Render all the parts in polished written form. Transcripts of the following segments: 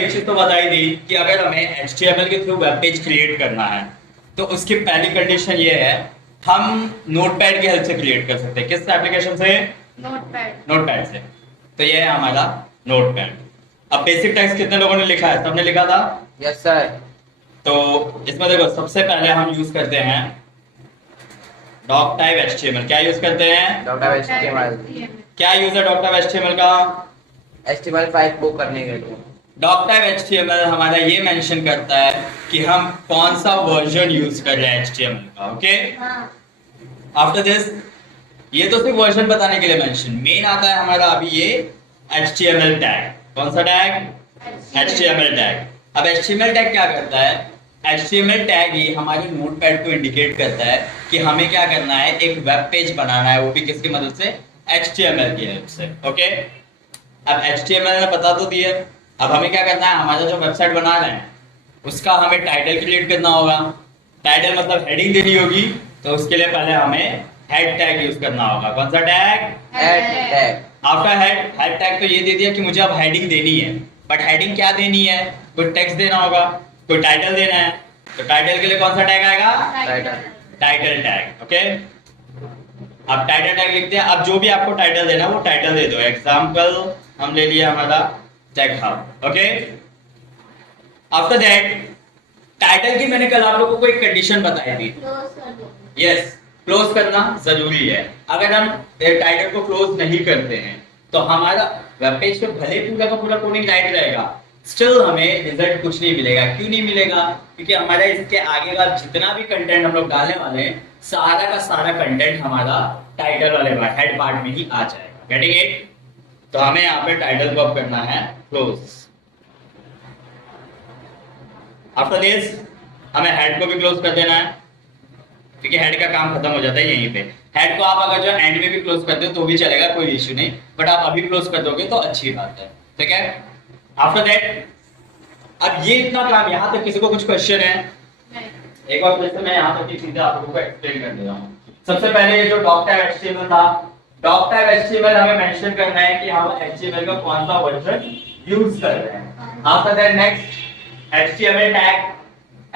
एक चीज तो बताई दी कि अगर हमें HTML के थ्रू वेब पेज क्रिएट करना है तो उसकी पहली कंडीशन ये है, हम नोटपैड की हेल्प से क्रिएट कर सकते हैं। किस एप्लीकेशन से? नोटपैड से। तो ये है हमारा नोटपैड। अब बेसिक टेक्स्ट कितने लोगों ने लिखा है? सबने लिखा था? Yes sir. तो इसमें देखो, सबसे पहले हम यूज करते हैं डॉक टाइप HTML। क्या यूज करते हैं? Doctor HTML। क्या यूज है डॉक टाइप HTML का? HTML5 बुक करने के लिए। डॉक टाइप HTML हमारा ये मेंशन करता है कि हम कौन सा वर्जन यूज कर रहे हैं HTML का। ओके, आफ्टर दिस ये तो सिर्फ वर्जन बताने के लिए मेंशन, मेन आता है हमारा अभी ये HTML टैग। कौन सा टैग? HTML tag. अब HTML टैग क्या करता है? HTML टैग ही हमारे नोटपैड को इंडिकेट करता है कि हमें क्या करना है, एक वेब पेज बनाना है, वो भी किसकी मदद से? HTML की हेल्प से। ओके, अब HTML ने बता तो दिया, अब हमें क्या करना है, हमारा जो वेबसाइट बना रहे हैं उसका हमें टाइटल क्रिएट करना होगा। टाइटल मतलब हेडिंग देनी होगी, तो उसके लिए पहले हमें हेड टैग यूज करना होगा। कौन सा टैग? Head tag. आपका हेड टैग तो ये दे दिया कि मुझे अब हेडिंग देनी है, बट हेडिंग क्या देनी है? कोई टेक्स्ट देना होगा, कोई टाइटल देना है, तो टाइटल के लिए कौन सा टैग आएगा? Title tag. ओके, अब टाइटल टैग लिखते हैं। अब जो भी आपको टाइटल देना है वो टाइटल दे दो। एग्जाम्पल हम ले लिया हमारा tech hub. Okay, after that title की मैंने कल आप लोगों को एक कंडीशन बताई थी। यस, क्लोज करना जरूरी है। अगर हम टाइटल को क्लोज नहीं करते हैं तो हमारा वेब पेज पे भले पूरा का पूरा कोडिंग राइट रहेगा, स्टिल हमें रिजल्ट कुछ नहीं मिलेगा। क्यों नहीं मिलेगा? क्योंकि हमारा इसके आगे का जितना भी कंटेंट हम लोग डालने वाले हैं, सारा का सारा कंटेंट हमारा टाइटल वाले हेड पार्ट में ही आ जाएगा। Getting it? तो हमें यहाँ पे टाइटल को अब करना है क्लोज। आफ्टर दिस हमें हेड को भी क्लोज कर देना है, क्योंकि हेड का काम खत्म हो जाता है यहीं पे। हेड को आप अगर जो एंड में भी क्लोज कर दो तो भी चलेगा, कोई इश्यू नहीं, बट आप अभी क्लोज कर दोगे तो अच्छी बात है। ठीक है, आफ्टर दैट अब ये इतना काम, यहाँ तक किसी को कुछ क्वेश्चन है? एक बार फिर से मैं यहाँ तक की चीजें आप लोगों को एक्सप्लेन कर देता हूँ। सबसे पहले जो डॉक टाइप HTML था, डॉक टाइप HTML हमें मेंशन करना है कि हम HTML का कौन सा वर्जन यूज कर रहे हैं। After that next HTML tag.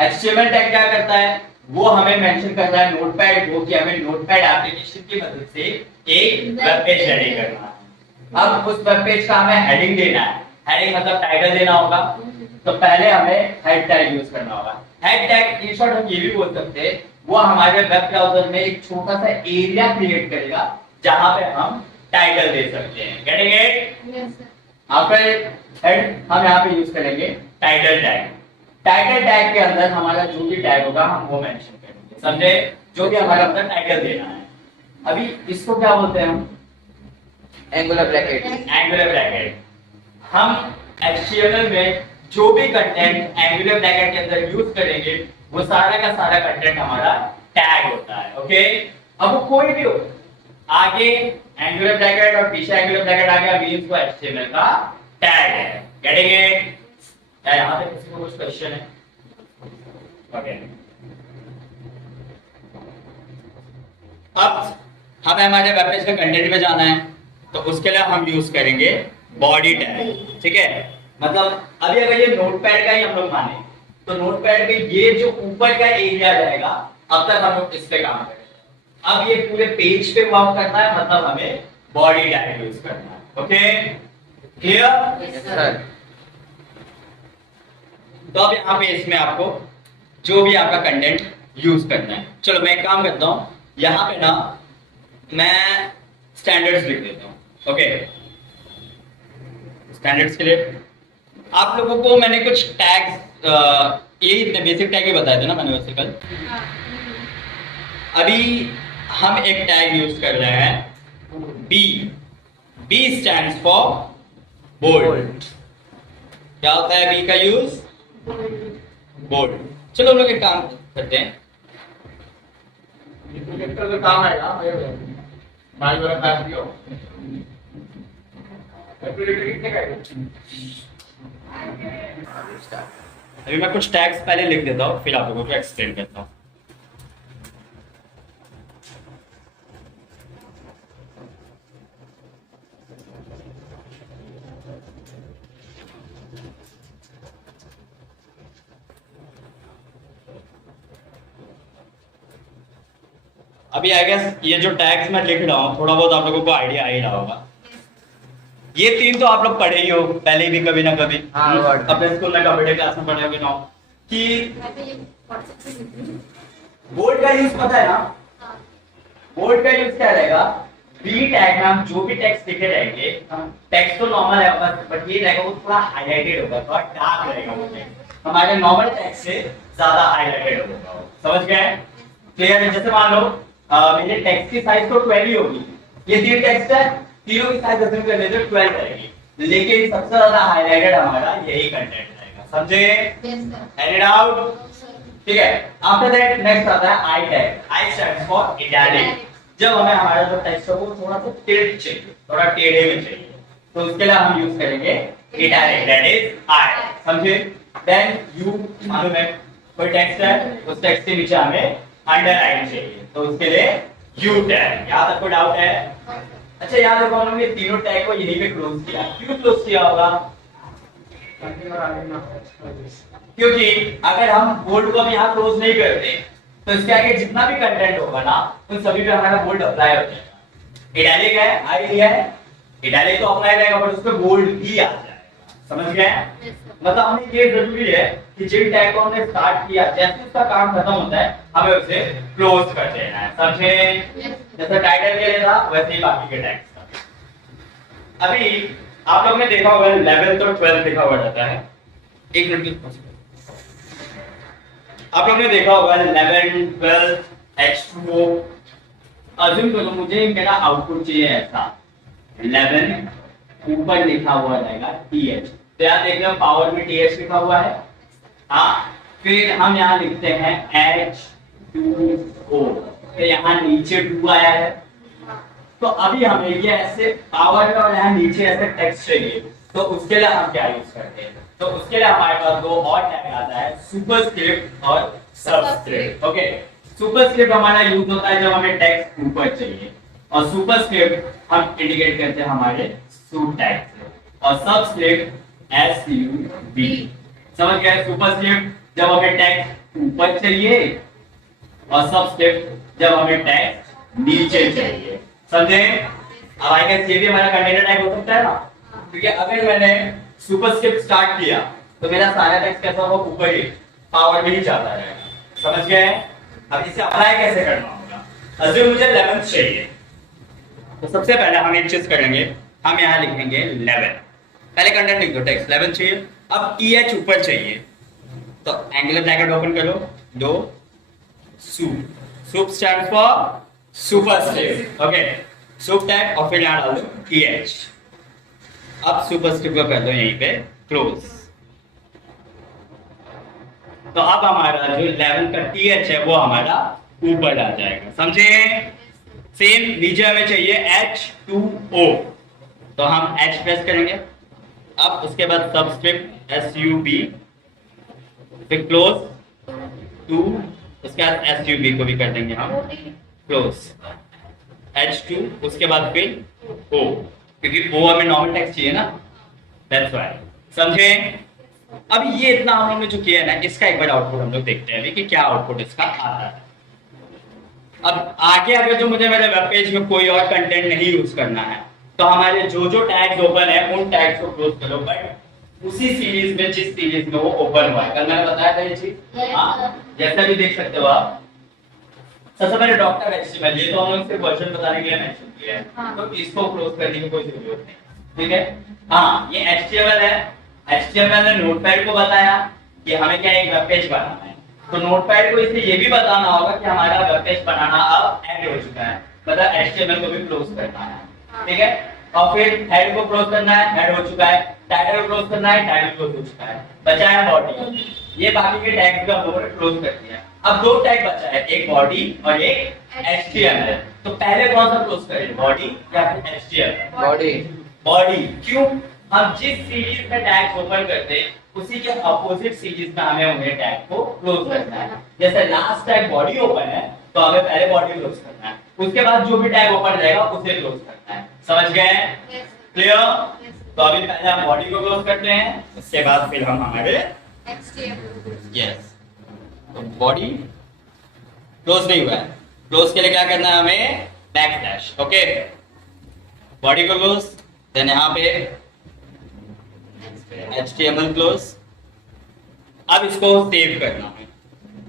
HTML tag क्या करता है? वो हमें मेंशन करना है नोटपैड को, कि हमें नोटपैड एप्लीकेशन की मदद से एक वेब पेज रेडी करना है। अब उस वेब पेज का हमें हेडिंग देना है। हेडिंग मतलब टाइटल देना होगा, तो पहले हमें हेड टैग यूज करना होगा। हेड टैग इन शॉर्ट हम ये भी बोल सकते हैं, वो हमारे वेब ब्राउज़र में एक छोटा सा एरिया क्रिएट करेगा जहां पे हम टाइटल दे सकते हैं। Getting it? Yes sir. आपका हेड हम यहाँ पे यूज करेंगे टाइटल टैग। टाइटल टैग के अंदर हमारा जो भी टैग होगा हम वो मेंशन करेंगे। समझे? जो भी हमारा अपना टाइटल देना है। अभी इसको क्या बोलते हैं हम? Angular bracket. Angular bracket. हम HTML में जो भी कंटेंट एंगुलर ब्रैकेट के अंदर यूज करेंगे वो सारा का सारा कंटेंट हमारा टैग होता है। ओके, अब वो कोई भी हो, आगे एंगुलर ब्रैकेट और पीछे एंगुलर ब्रैकेट आ गया, मींस वो HTML का टैग है। Getting it? क्या यहाँ पे किसी को कुछ क्वेश्चन है? ओके, अब हमें हमारे वेब पेज के कंटेंट में जाना है, तो उसके लिए हम यूज करेंगे बॉडी टैग। ठीक है, मतलब अभी अगर ये नोटपैड का ही हम लोग माने तो नोटपैड के ये जो ऊपर का एरिया रहेगा, अब तक हम लोग इस पे काम करेंगे। अब ये पूरे पेज पे वर्क करना है, मतलब हमें बॉडी टैग यूज करना है। Okay, clear? Yes sir. तो अब यहाँ पे इसमें आपको जो भी आपका कंटेंट यूज करना है, चलो मैं एक काम करता हूँ, यहाँ पे ना मैं स्टैंडर्ड्स लिख देता हूँ। ओके, स्टैंडर्ड्स के लिए आप लोगों को मैंने कुछ टैग्स, यही इतने बेसिक टैग ही बताए थे ना मैंने वैसे कल। अभी हम एक टैग यूज कर रहे हैं B. B stands for bold. क्या होता है बी का यूज? बोल्ड। चलो हम लोग एक काम करते हैं, तो काम आएगा भाई वाला क्लास दियो। अभी मैं कुछ टैग्स पहले लिख देता हूँ, फिर आप लोगों को एक्सप्लेन करता हूँ। अभी आई गेस ये जो टैग्स मैं लिख रहा हूँ थोड़ा बहुत आप लोगों को आइडिया आ ही रहा होगा। ये तीन तो आप लोग पढ़े ही हो पहले भी कभी ना कभी। हाँ, word। अपने स्कूल में कंप्यूटर क्लास में पढ़े होगे ना कि बोर्ड का यूज पता है ना। बोर्ड का यूज क्या रहेगा, बी टैग में हम जो भी टेक्स्ट लिखे रहेंगे, टेक्स्ट तो नॉर्मल है बट ये रहेगा वो थोड़ा हाईलाइटेड होगा, थोड़ा डार्क रहेगा वो टेक्स्ट, हमारे नॉर्मल टेक्स्ट से ज्यादा हाईलाइटेड होगा वो। समझ गए? क्लियर है? जैसे मान लो मेरे टेक्स्ट की साइज तो 12 ही होगी, ये तीन टेक्स्ट है, तीनों की साइज असल कर लेते 12 रहेगी, लेकिन सबसे ज्यादा हाईलाइटेड हमारा यही कंटेंट रहेगा। समझे? Any doubt? ठीक है। आफ्टर दैट नेक्स्ट आता है I tag. I stands for italic. जब हमें हमारा जो टेक्स्ट है वो थोड़ा सा टिल्ट चाहिए, थोड़ा टेढ़े में चाहिए, तो उसके लिए हम यूज करेंगे इटैलिक, दैट इज आई। समझे? देन यू, मालूम है कोई टेक्स्ट है उस टेक्स्ट के नीचे हमें अंडरलाइन चाहिए, तो उसके लिए यू टैग। यहां तक कोई डाउट है? अच्छा याद रखो हम लोग ने तीनों टैग को यहीं पे क्लोज किया। क्यों क्लोज किया होगा? क्योंकि अगर हम बोल्ड को अब यहाँ क्लोज नहीं करते तो इसके आगे जितना भी कंटेंट होगा ना उन सभी पे हमारा बोल्ड अप्लाई हो जाएगा। इटैलिक है, आई लिया है, इटैलिक तो अप्लाई रहेगा बट उसपे बोल्ड भी आ जाएगा। समझ गए? मतलब हमें ये जरूरी है कि जिन टैग को हमने स्टार्ट किया जैसे उसका काम खत्म होता है हमें उसे क्लोज कर देना है। समझे? जैसे टाइटल के लिए था वैसे ही बाकी के टैग्स का। अभी आप लोग ने देखा होगा 11 और 12 लिखा हुआ रहता है। एक मिनट, आप लोग ने देखा होगा 11, 12, H2O। अज्यूम करो मुझे मेरा आउटपुट चाहिए ऐसा, 11 ऊपर लिखा हुआ रहेगा TH, तो यहाँ देख रहे हो पावर में TH लिखा हुआ है। हाँ, फिर हम यहाँ लिखते हैं H2O, तो यहाँ नीचे 2 आया है, तो अभी हमें ये ऐसे पावर में और यहाँ नीचे ऐसे टेक्स्ट चाहिए, तो उसके लिए हम क्या यूज करते हैं? तो उसके लिए हमारे पास दो और टैग आता है, सुपरस्क्रिप्ट और सबस्क्रिप्ट। ओके, सुपरस्क्रिप्ट हमारा यूज होता है जब हमें टेक्स्ट ऊपर चाहिए, और सुपरस्क्रिप्ट हम इंडिकेट करते हैं हमारे सूट टैग से, और सबस्क्रिप्ट SUB। समझ गए? सुपरस्क्रिप्ट जब हमें टेक्स्ट ऊपर चाहिए और सबस्क्रिप्ट जब हमें टेक्स्ट नीचे चाहिए। समझे? अब आई गेस ये भी हमारा कंटेनर टैग हो सकता है ना, क्योंकि अगर मैंने सुपरस्क्रिप्ट स्टार्ट किया तो मेरा सारा टेक्स्ट कैसा होगा? ऊपर ही पावर में ही जाता रहेगा। समझ गए? अब इसे अप्लाई कैसे करना होगा? अज्यूम मुझे 11 चाहिए, तो सबसे पहले हम एक चीज करेंगे, हम यहाँ लिखेंगे 11, पहले कंटेंट लिख दो, टेक्स्ट 11 चाहिए। अब TH ऊपर चाहिए, तो एंगुलर ब्रैकेट ओपन करो, दो soup, soup stand for superscript. Okay, soup tag और फिर यहाँ डाल दो TH। अब सुपरस्क्रिप्ट को कर दो यहीं पे क्लोज, तो अब हमारा जो 11 का TH है वो हमारा ऊपर आ जाएगा। समझे? सेम नीचे हमें चाहिए H2O, तो हम H प्रेस करेंगे, अब उसके बाद सबस्क्रिप्ट SUB, फिर क्लोज 2, उसके बाद SUB को भी कर देंगे हम क्लोज, H2, उसके बाद फिर O, क्योंकि O हमें नॉर्मल टेक्स्ट चाहिए ना, दैट्स व्हाई। समझे? अब ये इतना हम लोग ने जो किया है ना, इसका एक बार आउटपुट हम लोग देखते हैं अभी कि क्या आउटपुट इसका आता है। अब आगे अगर जो मुझे मेरे वेब पेज में कोई और कंटेंट नहीं यूज करना है तो हमारे जो जो टैग्स ओपन है उन टैग्स को क्लोज करो, बट उसी सीरीज में जिस सीरीज में वो ओपन हुआ है। कल मैंने बताया था ये चीज, हाँ, जैसा भी देख सकते हो आप। सबसे पहले डॉक्टर HTML, ये तो हम लोग सिर्फ वर्जन बताने के लिए मेंशन किया है, तो इसको क्लोज करने की कोई जरूरत नहीं। ठीक है? हाँ, ये HTML है, HTML ने नोटपैड को बताया कि हमें क्या एक वेब पेज बनाना है, तो नोटपैड को इसे ये भी बताना होगा कि हमारा वेब पेज बनाना अब एंड हो चुका है, मतलब HTML को भी क्लोज करना है। ठीक है? और फिर हेड को क्लोज करना है, हेड हो चुका है, टाइटल को क्लोज करना है, टाइटल क्लोज हो चुका है, बचा है बॉडी। ये बाकी के टैग का हमने क्लोज कर दिया। अब दो टैग बचा है, एक बॉडी और एक HTML, तो पहले कौन सा क्लोज करें, बॉडी या फिर HTML? बॉडी। बॉडी क्यों? हम जिस सीरीज में टैग ओपन करते हैं उसी के अपोजिट सीरीज में हमें उन्हें टैग को क्लोज करना है। जैसे लास्ट टैग बॉडी ओपन है तो हमें पहले बॉडी क्लोज करना है, उसके बाद जो भी टैग ओपन रहेगा उसे क्लोज करना है। समझ गए? क्लियर? तो अभी पहले हम बॉडी को क्लोज करते हैं, उसके बाद फिर हम हमारे यस, तो बॉडी क्लोज नहीं हुआ है, क्लोज के लिए क्या करना है हमें, बैक स्लैश। ओके, बॉडी को क्लोज, देन यहाँ पे HTML क्लोज। अब इसको सेव करना है,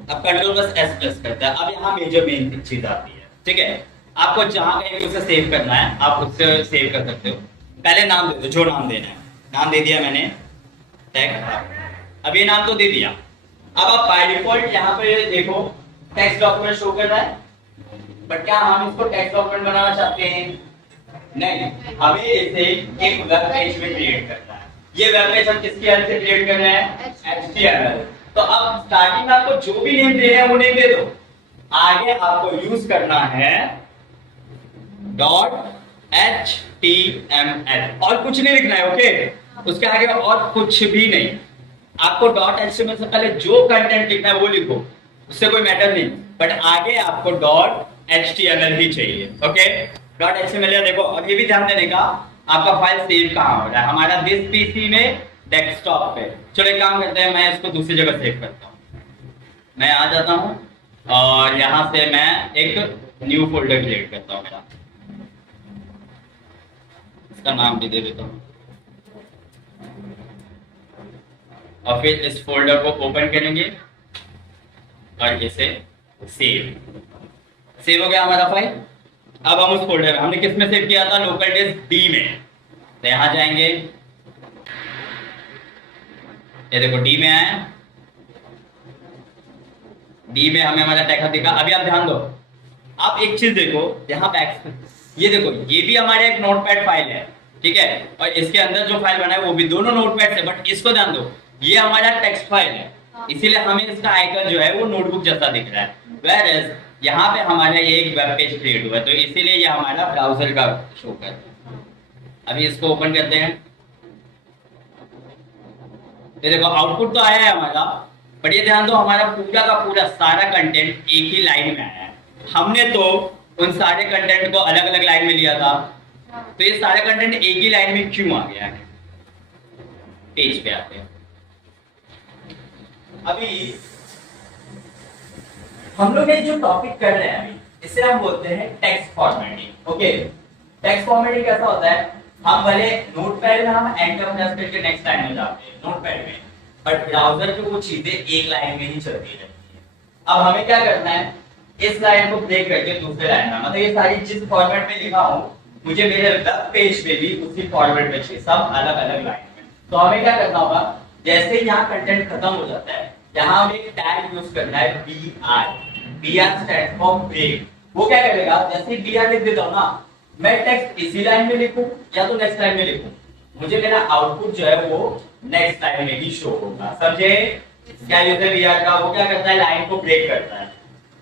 अब कंट्रोल बस S प्रेस करता है। अब यहाँ मेन चीज आती है, ठीक है। आपको जहां कहीं भी उसे सेव करना है आप उससे सेव कर सकते हो। पहले नाम दे दो, जो नाम देना है। नाम दे दिया मैंने टेक्स्ट, अब ये नाम तो दे दिया। अब आप बाय डिफॉल्ट यहाँ पे देखो टेक्स्ट डॉक्यूमेंट शो कर रहा है, बट क्या हम इसको टेक्स्ट डॉक्यूमेंट बनाना चाहते हैं? नहीं, हमें इसे एक वेब पेज में क्रिएट करना है। ये वेब पेज हम किसकी हेल्प से क्रिएट कर रहे हैं? HTML। तो अब स्टार्टिंग में आपको जो भी नेम दे रहे हैं वो नेम दे दो। आगे आपको यूज करना है .html, और कुछ नहीं लिखना है। ओके, उसके आगे और कुछ भी नहीं। आपको .html से पहले जो कंटेंट लिखना है वो लिखो, उससे कोई मैटर नहीं, बट आगे आपको .html ही चाहिए। Okay, .html। देखो, और ये भी ध्यान देने का, आपका फाइल सेव कहाँ हो रहा है? हमारा दिस पीसी में, डेस्कटॉप पे। चलो एक काम करते हैं, मैं इसको दूसरी जगह सेव करता हूँ। मैं आ जाता हूँ और यहाँ से मैं एक न्यू फोल्डर क्रिएट करता हूँ मेरा, इसका नाम भी दे देता हूँ, और फिर इस फोल्डर को ओपन करेंगे और इसे सेव हो गया हमारा फाइल। अब हम उस फोल्डर में, हमने किस में सेव किया था? लोकल डिस्क D में। तो यहां जाएंगे, ये देखो D में आए, D में हमें हमारा टेक्स्ट दिखा। अभी आप ध्यान दो, आप एक चीज देखो यहाँ बैक, ये देखो ये भी हमारे एक नोटपैड फाइल है, ठीक है, और इसके अंदर जो फाइल बना है वो भी दोनों नोटपैड है। बट इसको ध्यान दो, ये हमारा टेक्स्ट फाइल है, इसीलिए हमें इसका आइकन जो है वो नोटबुक जैसा दिख रहा है। वेयरएज यहाँ पे हमारा ये एक वेब पेज क्रिएट हुआ है, तो इसीलिए ये हमारा ब्राउजर का शो करता है। अभी इसको ओपन करते हैं, ये देखो आउटपुट तो आया है हमारा, बट ये ध्यान दो हमारा पूरा का पूरा सारा कंटेंट एक ही लाइन में आया है। हमने तो उन सारे कंटेंट को अलग अलग लाइन में लिया था, तो ये सारे कंटेंट एक ही लाइन में क्यों आ गया है? पेज पे आते हैं। अभी हम लोग ये जो टॉपिक कर रहे हैं अभी, इसे हम बोलते हैं text formatting. Okay, text formatting कैसा होता है? हम भले नोटपैड में हम एंटर प्रेस करके नेक्स्ट लाइन में जाते हैं नोटपैड में, बट ब्राउजर पे वो चीजें एक लाइन में ही चलती रहती है। अब हमें क्या करना है? इस लाइन को ब्रेक करके दूसरे लाइन में, मतलब ये सारी जिस फॉर्मेट में लिखा हूं, मुझे मेरे वेब पेज पे भी उसी फॉर्मेट में चाहिए, सब अलग अलग लाइन में। तो हमें क्या करना होगा? जैसे ही यहाँ कंटेंट खत्म हो जाता है, यहाँ हमें एक टैग यूज करना है BR स्टैंड फॉर ब्रेक। वो क्या करेगा? जैसे ही BR लिख देता हूँ ना, मैं टेक्स्ट इसी लाइन में लिखूं या तो नेक्स्ट लाइन में लिखूं, मुझे मेरा आउटपुट जो है वो नेक्स्ट लाइन में ही शो होगा। समझे? क्या यूज है BR का? वो क्या करता है? लाइन को ब्रेक करता है।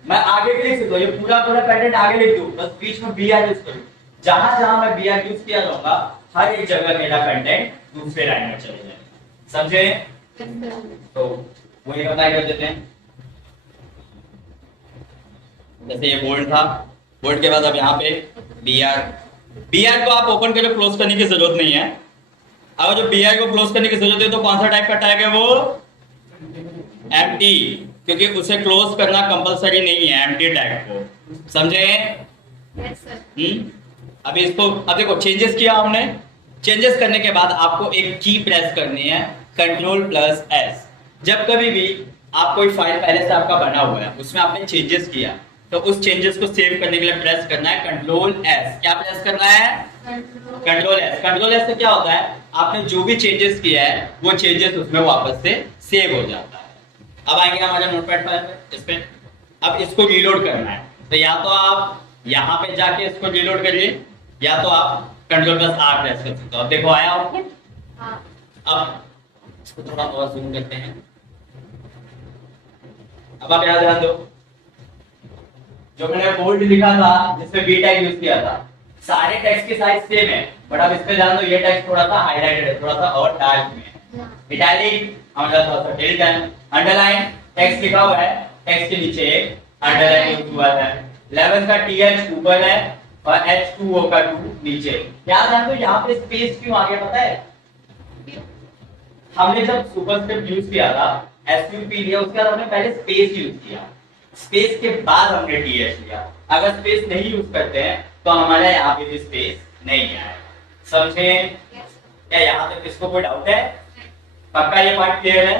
मैं आगे भी लिख सकता हूँ, ये पूरा कंटेंट आगे लिख दूं, बस बीच में BR यूज करूं। जहां जहां मैं BR यूज किया जाऊंगा, हर एक जगह मेरा कंटेंट दूसरे लाइन में चले जाए। समझे? तो वही अप्लाई कर देते हैं। जैसे ये बोल्ड था, बोल्ड के बाद अब यहाँ पे BR को आप ओपन करके क्लोज करने की जरूरत नहीं है। अब जो BR को क्लोज करने की जरूरत है तो कौन सा टाइप का टैग है? वो एम्प्टी, क्योंकि उसे क्लोज करना कंपलसरी नहीं है एम्प्टी टैग को। समझे? Yes sir. अभी इसको, अब देखो चेंजेस किया हमने, चेंजेस करने के बाद आपको एक की प्रेस करनी है, Ctrl+S। जब कभी भी आप कोई फाइल पहले से आपका बना हुआ है, उसमें आपने चेंजेस किया, तो उस चेंजेस को सेव करने के लिए प्रेस करना है Ctrl+S। क्या प्रेस करना है? Ctrl+S। Ctrl+S से क्या होता है? आपने जो भी चेंजेस किया है वो चेंजेस उसमें वापस से सेव हो जाता है। अब आएंगे हमारे नोटपैड फाइल पे, इस पे अब इसको रीलोड करना है, तो या तो आप यहाँ पे जाके इसको रीलोड करिए, या तो आप Ctrl+R प्रेस कर सकते हो। अब देखो आया आउटपुट। अब इसको थोड़ा और जूम करते हैं। अब आप यहाँ ध्यान दो, जो मैंने बोल्ड लिखा था जिसपे B टैग यूज किया था, सारे टेक्स्ट की साइज सेम है, बट अब इस पे ध्यान दो, ये टेक्स्ट थोड़ा सा हाईलाइटेड है, थोड़ा सा और डार्क में है। इटैलिक हमारा थोड़ा सा टिल्ट है, अंडरलाइन टेक्स्ट लिखा हुआ है, टेक्स्ट के नीचे एक अंडरलाइन यूज हुआ है, 11 का TH ऊपर है और H2O का 2 नीचे। क्या ध्यान दो, यहाँ पे स्पेस क्यों आ गया पता है? हमने जब सुपरस्क्रिप्ट यूज किया था, SQP लिया, उसके बाद हमने पहले स्पेस यूज किया। स्पेस के बाद हमने टीएच लिया। अगर स्पेस नहीं यूज करते हैं तो हमारे यहाँ पे भी स्पेस नहीं आए। समझे? क्या यहाँ तक किसको कोई डाउट है? पक्का ये पार्ट क्लियर है?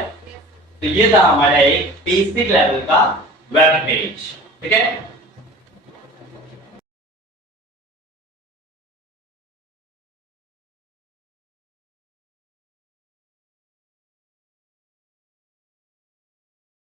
तो ये था हमारा एक बेसिक लेवल का वेब पेज। ठीक है।